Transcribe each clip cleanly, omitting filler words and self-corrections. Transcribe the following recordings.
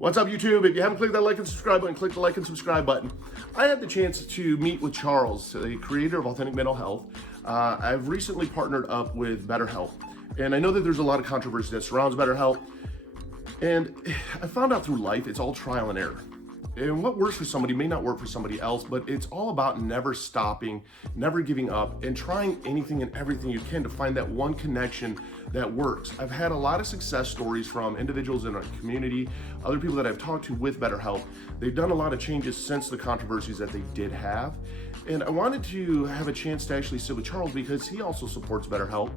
What's up, YouTube? If you haven't clicked that like and subscribe button, click the like and subscribe button. I had the chance to meet with Charles, the creator of Authentic Mental Health. I've recently partnered up with BetterHelp, and I know that there's a lot of controversy that surrounds BetterHelp. And I found out through life, it's all trial and error. And what works for somebody may not work for somebody else, but it's all about never stopping, never giving up, and trying anything and everything you can to find that one connection that works. I've had a lot of success stories from individuals in our community, other people that I've talked to with BetterHelp. They've done a lot of changes since the controversies that they did have. And I wanted to have a chance to actually sit with Charles because he also supports BetterHelp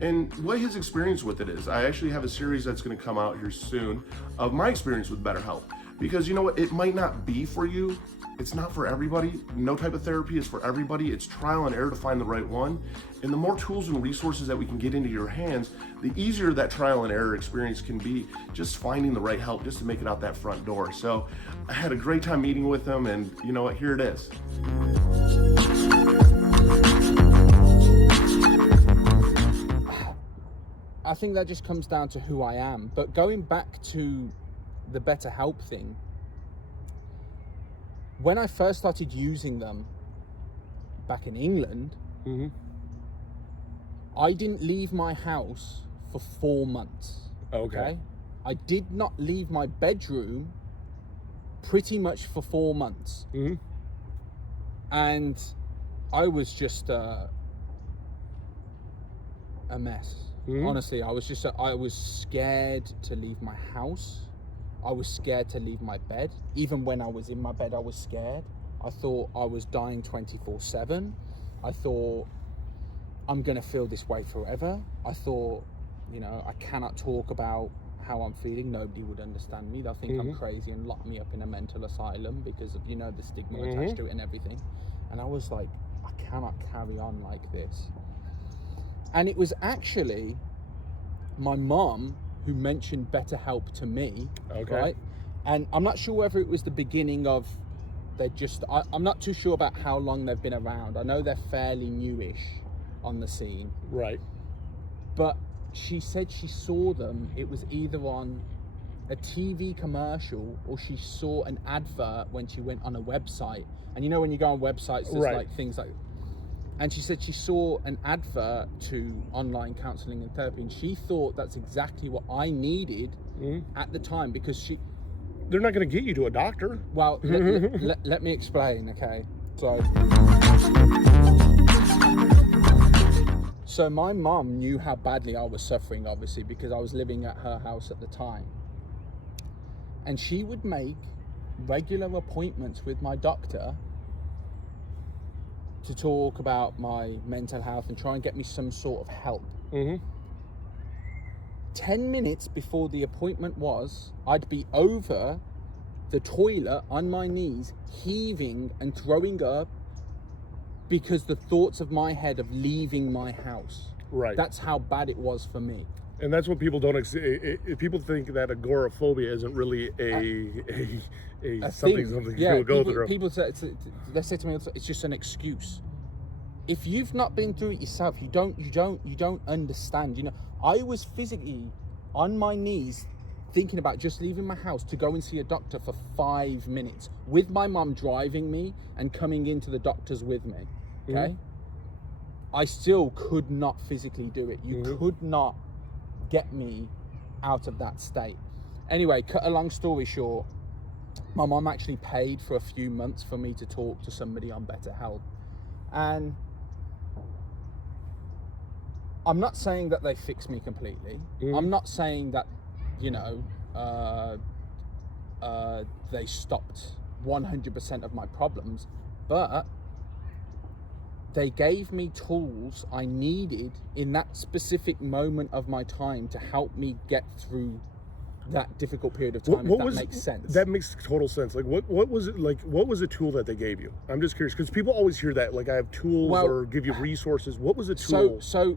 and what his experience with it is. I actually have a series that's going to come out here soon of my experience with BetterHelp. Because you know what, it might not be for you. It's not for everybody. No type of therapy is for everybody. It's trial and error to find the right one. And the more tools and resources that we can get into your hands, the easier that trial and error experience can be, just finding the right help just to make it out that front door. So I had a great time meeting with him, and you know what, here it is. I think that just comes down to who I am. But going back to the BetterHelp thing, when I first started using them back in England, I didn't leave my house for 4 months. Okay. I did not leave my bedroom pretty much for 4 months. And I was just a mess. Honestly, I was scared to leave my house. I was scared to leave my bed. Even when I was in my bed, I was scared. I thought I was dying 24/7. I thought I'm gonna feel this way forever. I thought, you know, I cannot talk about how I'm feeling. Nobody would understand me. They'll think I'm crazy and lock me up in a mental asylum because of, you know, the stigma attached to it and everything. And I was like, I cannot carry on like this. And it was actually my mom who mentioned BetterHelp to me, right? And I'm not sure whether it was the beginning of, I'm not too sure about how long they've been around. I know they're fairly newish on the scene. Right. But she said she saw them, it was either on a TV commercial or she saw an advert when she went on a website. And you know when you go on websites, there's like things like, and she said she saw an advert to online counselling and therapy, and she thought that's exactly what I needed at the time, because they're not going to get you to a doctor. Well, let me explain, okay? So my mom knew how badly I was suffering, obviously, because I was living at her house at the time. And she would make regular appointments with my doctor to talk about my mental health and try and get me some sort of help. 10 minutes before the appointment I'd be over the toilet on my knees, heaving and throwing up because the thoughts of my head of leaving my house. Right. That's how bad it was for me. And that's what people don't. People think that agoraphobia isn't really a something people go through. People say they say to me, it's just an excuse. If you've not been through it yourself, you don't understand. You know, I was physically on my knees thinking about just leaving my house to go and see a doctor for 5 minutes, with my mum driving me and coming into the doctors with me. Okay, I still could not physically do it. You could not get me out of that state. Anyway, cut a long story short, my mom actually paid for a few months for me to talk to somebody on BetterHelp. And I'm not saying that they fixed me completely. I'm not saying that, you know, they stopped 100% of my problems, but they gave me tools I needed in that specific moment of my time to help me get through that difficult period of time. That makes sense. That makes total sense. Like, what was it like? What was the tool that they gave you? I'm just curious, because people always hear that, like, I have tools or give you resources. What was the tool? So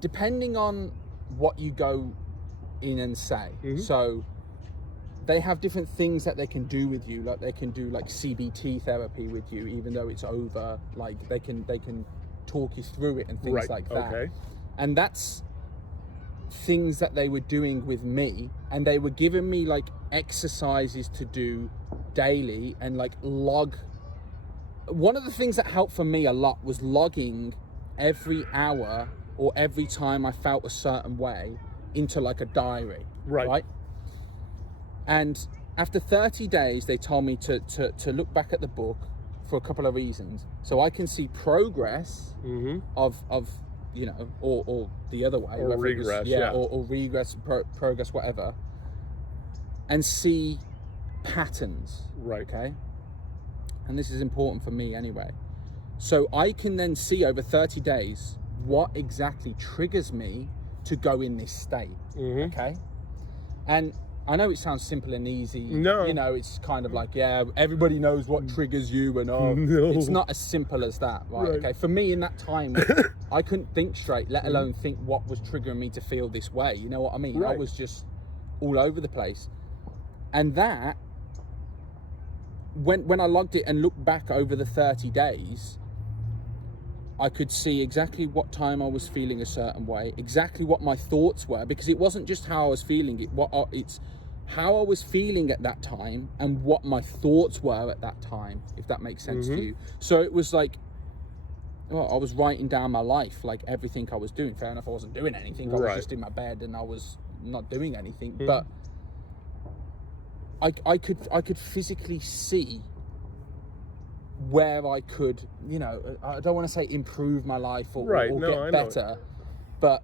depending on what you go in and say, so they have different things that they can do with you. Like they can do like CBT therapy with you, even though it's over. Like they can talk you through it and things like that. And that's things that they were doing with me, and they were giving me like exercises to do daily and like log. One of the things that helped for me a lot was logging every hour or every time I felt a certain way into like a diary, right? And after 30 days, they told me to look back at the book for a couple of reasons. So I can see progress of you know, or the other way. Or regress, or regress, progress, whatever. And see patterns. Right. Okay? And this is important for me anyway. So I can then see over 30 days what exactly triggers me to go in this state. Okay? And I know it sounds simple and easy. No. You know, it's kind of like, yeah, everybody knows what triggers you, and it's not as simple as that, right? Okay. For me in that time, I couldn't think straight, let alone think what was triggering me to feel this way. You know what I mean? I was just all over the place. And that, when I logged it and looked back over the 30 days, I could see exactly what time I was feeling a certain way, exactly what my thoughts were, because it wasn't just how I was feeling, it's how I was feeling at that time and what my thoughts were at that time, if that makes sense to you. So it was like, well, I was writing down my life, like everything I was doing. Fair enough, I wasn't doing anything. I was just in my bed and I was not doing anything. But I could physically see where I could, you know, I don't want to say improve my life or get better, but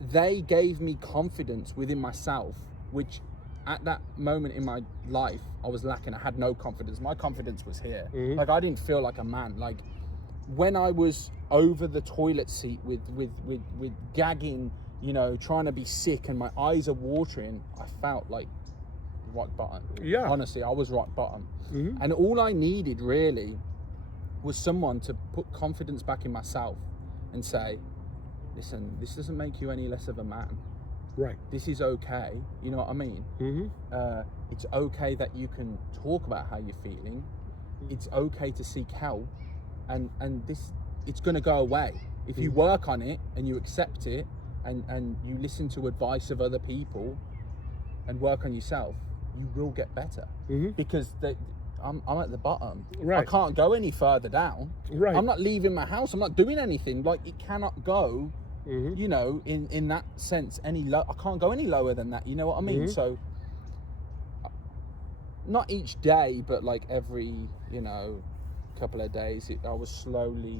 they gave me confidence within myself, which at that moment in my life I was lacking. I had no confidence. My confidence was here. Like I didn't feel like a man. Like when I was over the toilet seat with gagging, you know, trying to be sick and my eyes are watering, I felt like rock bottom. Yeah. Honestly, I was rock bottom. And all I needed really was someone to put confidence back in myself and say, listen, this doesn't make you any less of a man. Right. This is okay. You know what I mean? It's okay that you can talk about how you're feeling. It's okay to seek help. And this, it's going to go away. If you work on it and you accept it and you listen to advice of other people and work on yourself, you will get better. Because I'm at the bottom. I can't go any further down. I'm not leaving my house. I'm not doing anything. Like it cannot go, you know, in that sense any low. I can't go any lower than that. You know what I mean? So not each day, but like every, you know, couple of days, I was slowly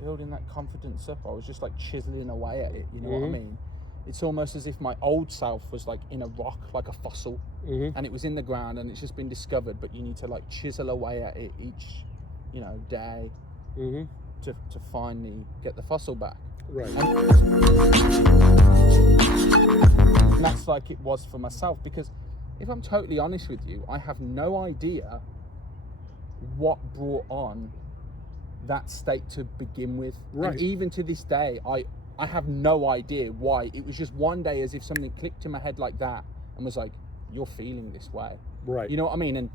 building that confidence up. I was just like chiseling away at it. You know what I mean? It's almost as if my old self was like in a rock, like a fossil, and it was in the ground and it's just been discovered, but you need to like chisel away at it each, you know, day to finally get the fossil back. And that's like it was for myself, because if I'm totally honest with you, I have no idea what brought on that state to begin with. And even to this day, I have no idea why. It was just one day as if something clicked in my head like that and was like, you're feeling this way. You know what I mean? And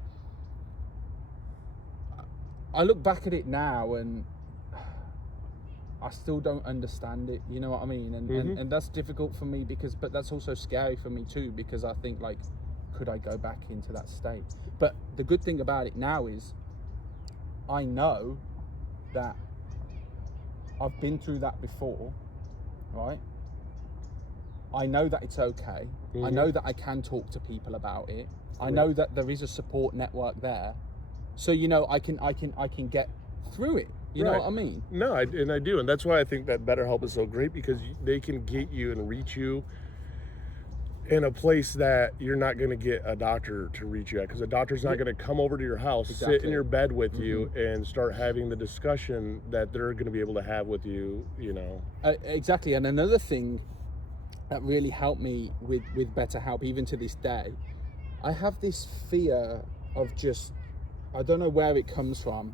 I look back at it now and I still don't understand it. You know what I mean? And that's difficult for me but that's also scary for me too, because I think like, could I go back into that state? But the good thing about it now is I know that I've been through that before. Right? I know that it's okay. I know that I can talk to people about it. I know that there is a support network there. So, you know, I can get through it. You know what I mean? No, I do. And that's why I think that BetterHelp is so great, because they can get you and reach you in a place that you're not going to get a doctor to reach you at, because a doctor's not going to come over to your house, sit in your bed with you and start having the discussion that they're going to be able to have with you, you know. Exactly. And another thing that really helped me with BetterHelp, even to this day, I have this fear of just, I don't know where it comes from,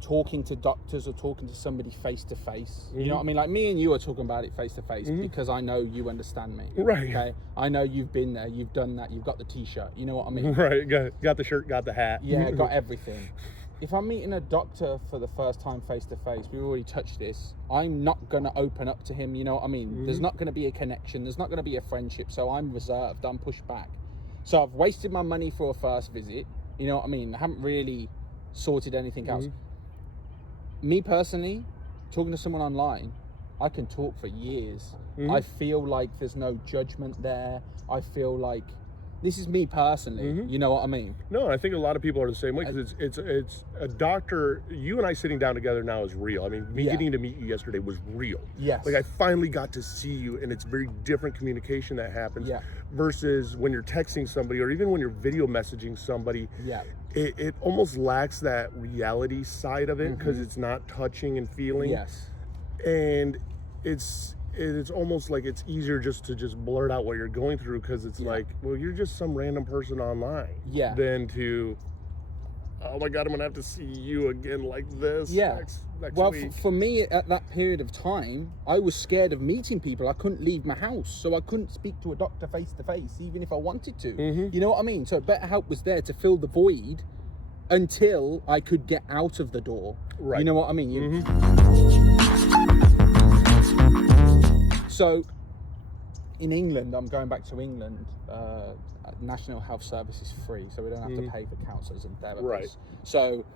talking to doctors or talking to somebody face to face. You know what I mean? Like me and you are talking about it face to face because I know you understand me. Okay. I know you've been there, you've done that, you've got the t-shirt. You know what I mean? Got the shirt, got the hat. Yeah, got everything. if I'm meeting a doctor for the first time face to face, we've already touched this, I'm not going to open up to him, you know what I mean? There's not going to be a connection, there's not going to be a friendship, so I'm reserved, I'm pushed back. So I've wasted my money for a first visit, you know what I mean? I haven't really sorted anything else. Me personally, talking to someone online, I can talk for years. I feel like there's no judgment there. I feel like, this is me personally, you know what I mean? No, I think a lot of people are the same way, because it's a doctor. You and I sitting down together now is real. I mean, me getting to meet you yesterday was real. Yes. Like, I finally got to see you, and it's very different communication that happens versus when you're texting somebody, or even when you're video messaging somebody. It almost lacks that reality side of it, because it's not touching and feeling. Yes. And it's almost like it's easier just to blurt out what you're going through, because it's like, well, you're just some random person online, than to, oh my God, I'm gonna have to see you again like this next week. For me, at that period of time, I was scared of meeting people. I couldn't leave my house, so I couldn't speak to a doctor face to face, even if I wanted to. You know what I mean? So BetterHelp was there to fill the void until I could get out of the door. Right. You know what I mean? So in England, I'm going back to England, National Health Service is free, so we don't have to pay for counsellors and therapists. Right. So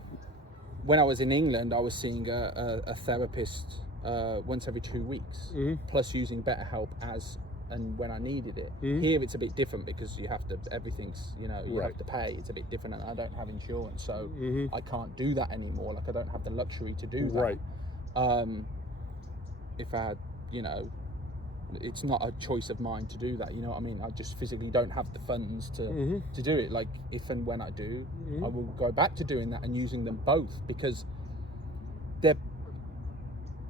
when I was in England, I was seeing a therapist once every 2 weeks, plus using BetterHelp as and when I needed it. Here it's a bit different, because you have to, everything's, you know, you have to pay. It's a bit different, and I don't have insurance, so I can't do that anymore. Like, I don't have the luxury to do that. Right. If I had, you know, it's not a choice of mine to do that, you know what I mean? I just physically don't have the funds to do it. Like, if and when I do, I will go back to doing that and using them both, because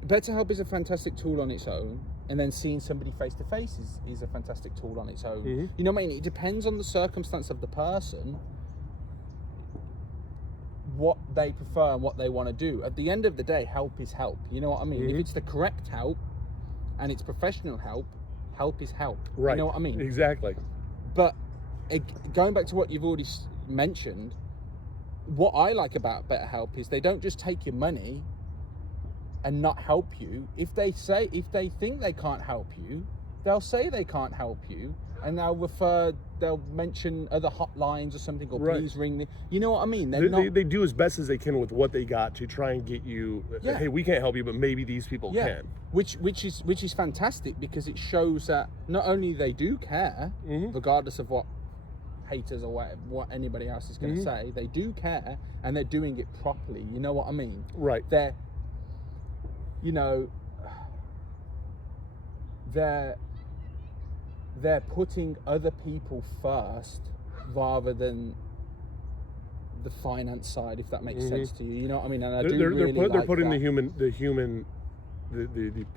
BetterHelp is a fantastic tool on its own, and then seeing somebody face to face is a fantastic tool on its own. You know what I mean? It depends on the circumstance of the person, what they prefer and what they want to do. At the end of the day, help is help, you know what I mean? If it's the correct help and it's professional help, help is help. Right. You know what I mean? Exactly. But going back to what you've already mentioned, what I like about BetterHelp is they don't just take your money and not help you. If they think they can't help you, they'll say they can't help you, and they'll mention other hotlines or something, or please ring the, you know what I mean? They do as best as they can with what they got to try and get you, hey, we can't help you, but maybe these people can. Which is fantastic, because it shows that not only they do care, regardless of what haters or what anybody else is going to say, they do care, and they're doing it properly, you know what I mean? Right. You know, they're putting other people first rather than the finance side, if that makes sense to you. You know what I mean? And they're putting the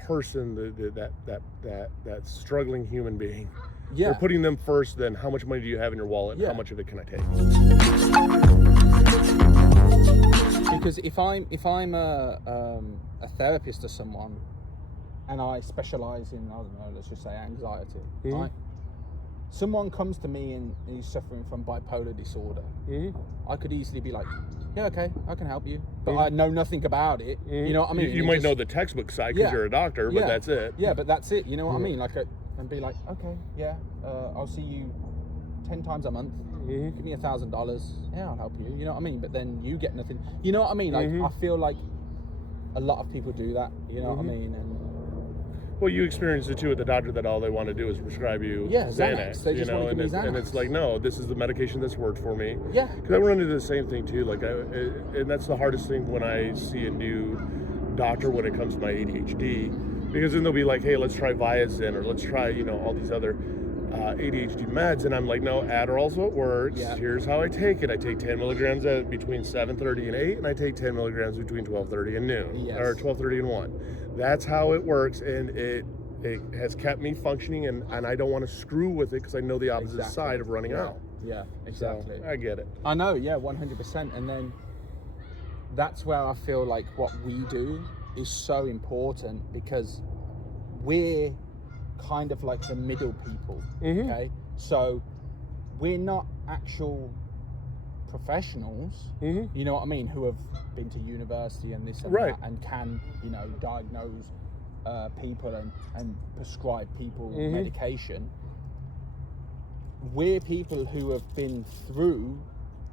person, that struggling human being. They're putting them first. Then how much money do you have in your wallet? And how much of it can I take? Because if I'm a therapist to someone, and I specialize in, I don't know, let's just say anxiety, right? Someone comes to me and he's suffering from bipolar disorder. I could easily be like, yeah, okay, I can help you, but I know nothing about it. You know what I mean? You might know the textbook side because you're a doctor, but that's it. Yeah, but that's it. You know what I mean? Like, and be like, okay, yeah, I'll see you 10 times a month. Give me $1,000. Yeah, I'll help you. You know what I mean? But then you get nothing. You know what I mean? Like, I feel like a lot of people do that. You know what I mean? And well, you experience it too with the doctor, that all they want to do is prescribe you Xanax. You know, and it's like, no, this is the medication that's worked for me. Yeah. Because I run into the same thing too. Like, and that's the hardest thing when I see a new doctor when it comes to my ADHD, because then they'll be like, hey, let's try Viazin, or let's try, you know, all these other ADHD meds, and I'm like, no, Adderall's what works. Here's how I take it. I take 10 milligrams at between 7:30 and 8, and I take 10 milligrams between 12:30 and noon, or 12:30 and 1. That's how it works, and it has kept me functioning, and I don't want to screw with it, because I know the opposite side of running out. Yeah, exactly. So, I get it. I know, 100%. And then that's where I feel like what we do is so important, because we're kind of like the middle people, okay? So we're not actual professionals, Mm-hmm. you know what I mean, who have been to university and this and Right. that, and can, you know, diagnose people and prescribe people Mm-hmm. medication. We're people who have been through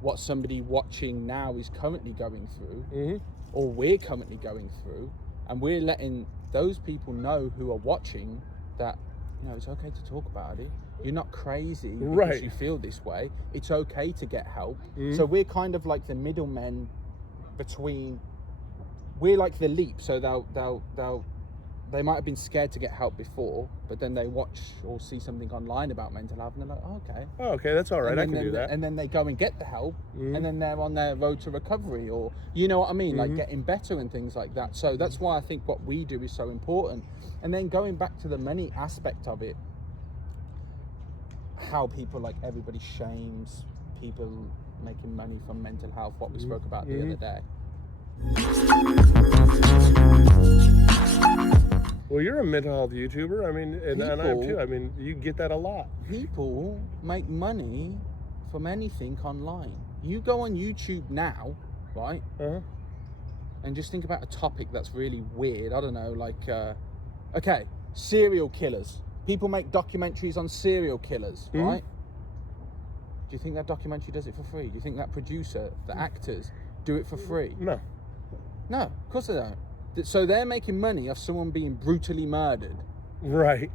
what somebody watching now is currently going through, Mm-hmm. or we're currently going through, and we're letting those people know who are watching that, you know, it's okay to talk about it. You're not crazy because Right. you feel this way. It's okay to get help. Mm-hmm. So we're kind of like the middlemen between. We're like the leap. So they might have been scared to get help before, but then they watch or see something online about mental health, and they're like, oh, okay. Oh, okay, that's all right. I can do that. And then they go and get the help, Mm-hmm. and then they're on their road to recovery, or you know what I mean, like Mm-hmm. getting better and things like that. So that's why I think what we do is so important. And then going back to the money aspect of it, how people, like, everybody shames people making money from mental health, what we spoke about the Mm-hmm. other day. Well, you're a mental health YouTuber. I mean, and I am People- too. I mean, you get that a lot. People make money from anything online. You go on YouTube now, right? Uh-huh. And just think about a topic that's really weird. I don't know, like, okay, serial killers. People make documentaries on serial killers, Mhm. right? Do you think that documentary does it for free? Do you think that producer, the actors, do it for free? No. No, of course they don't. So they're making money off someone being brutally murdered. Right.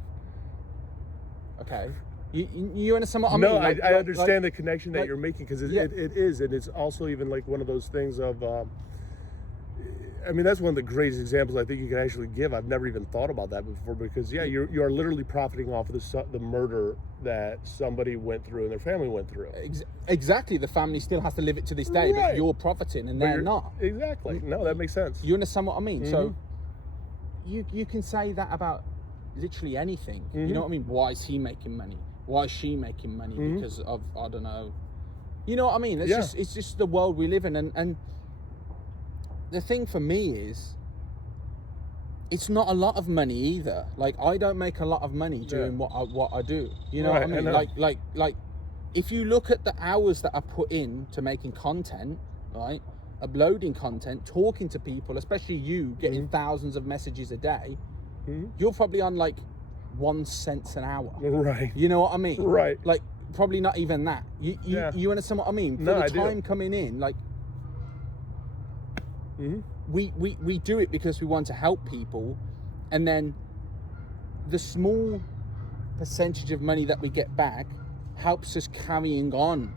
Okay, you understand what I No, mean? I understand the connection that like- you're making, because yeah. it is, and it's also even like one of those things of. I mean, that's one of the greatest examples I think you can actually give. I've never even thought about that before, because you are literally profiting off of the murder that somebody went through and their family went through. Exactly. The family still has to live it to this day, Right. but you're profiting and But they're you're- not. Exactly. No, that makes sense. You understand what I mean? So Mhm. you can say that about literally anything. You Mhm. know what I mean? Why is he making money? Why is she making money? Mhm. Because of, I don't know. You know what I mean? It's Yeah. just the world we live in, and the thing for me is, it's not a lot of money either. Like, I don't make a lot of money doing what I do. You know what I Right, I mean? know. Like, if you look at the hours that I put in to making content, right? Uploading content, talking to people, especially you, getting thousands of messages a day, you're probably on like 1 cent an hour. Right. You know what I mean? Right. Like, probably not even that. You understand what I mean? For No, the I do. time coming in, like, we do it because we want to help people, and then the small percentage of money that we get back helps us carrying on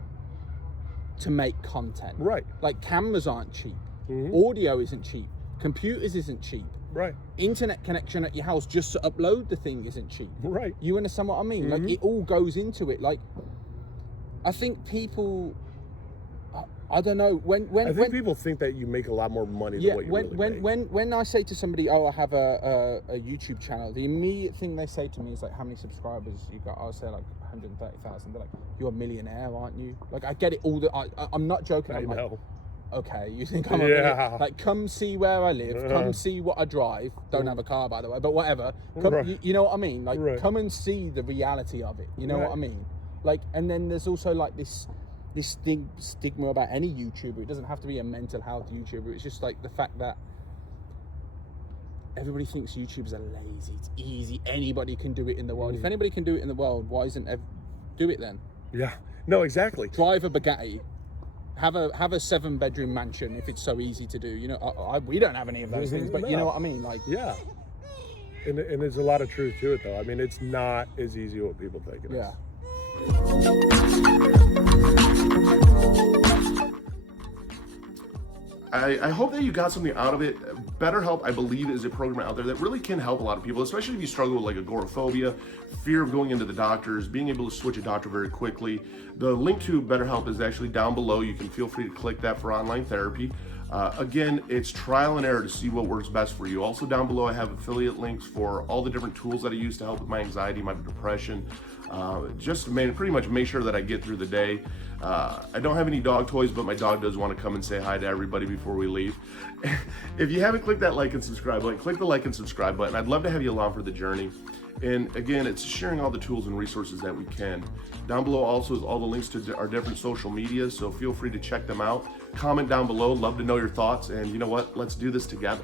to make content. Right. Like, cameras aren't cheap, Mhm. audio isn't cheap, computers isn't cheap, Right. internet connection at your house just to upload the thing isn't cheap. Right. You understand what I mean? Like, it all goes into it. Like, I think people, I don't know, I think people think that you make a lot more money than what you really make. when I say to somebody, oh, I have a YouTube channel, the immediate thing they say to me is like, how many subscribers you got? I'll say like 130,000. They're like, you're a millionaire, aren't you? Like, I get it all I'm not joking. I I'm like, know. okay, you think I'm a Yeah. millionaire? Like, come see where I live, come see what I drive. Don't have a car, by the way, but whatever. Come, Right. you know what I mean? Like, Right. come and see the reality of it. You know what I mean? Like, and then there's also like this stigma about any YouTuber. It doesn't have to be a mental health YouTuber. It's just like the fact that everybody thinks YouTubers are lazy. It's easy. Anybody can do it in the world. If anybody can do it in the world, why isn't do it then? Yeah. No, exactly. Drive a Bugatti. Have a 7-bedroom mansion if it's so easy to do. You know, we don't have any of those things, but you know what I mean. Like, Yeah. And there's a lot of truth to it, though. I mean, it's not as easy as what people think it is. yeah. I hope that you got something out of it. BetterHelp, I believe, is a program out there that really can help a lot of people, especially if you struggle with like agoraphobia, fear of going into the doctors, being able to switch a doctor very quickly. The link to BetterHelp is actually down below. You can feel free to click that for online therapy. Again, it's trial and error to see what works best for you. Also down below, I have affiliate links for all the different tools that I use to help with my anxiety, my depression, just to pretty much make sure that I get through the day. I don't have any dog toys, but my dog does want to come and say hi to everybody before we leave. If you haven't clicked that like and subscribe button, click the like and subscribe button. I'd love to have you along for the journey. And again, it's sharing all the tools and resources that we can. Down below also is all the links to our different social media, so feel free to check them out. Comment down below, love to know your thoughts, and you know what, let's do this together.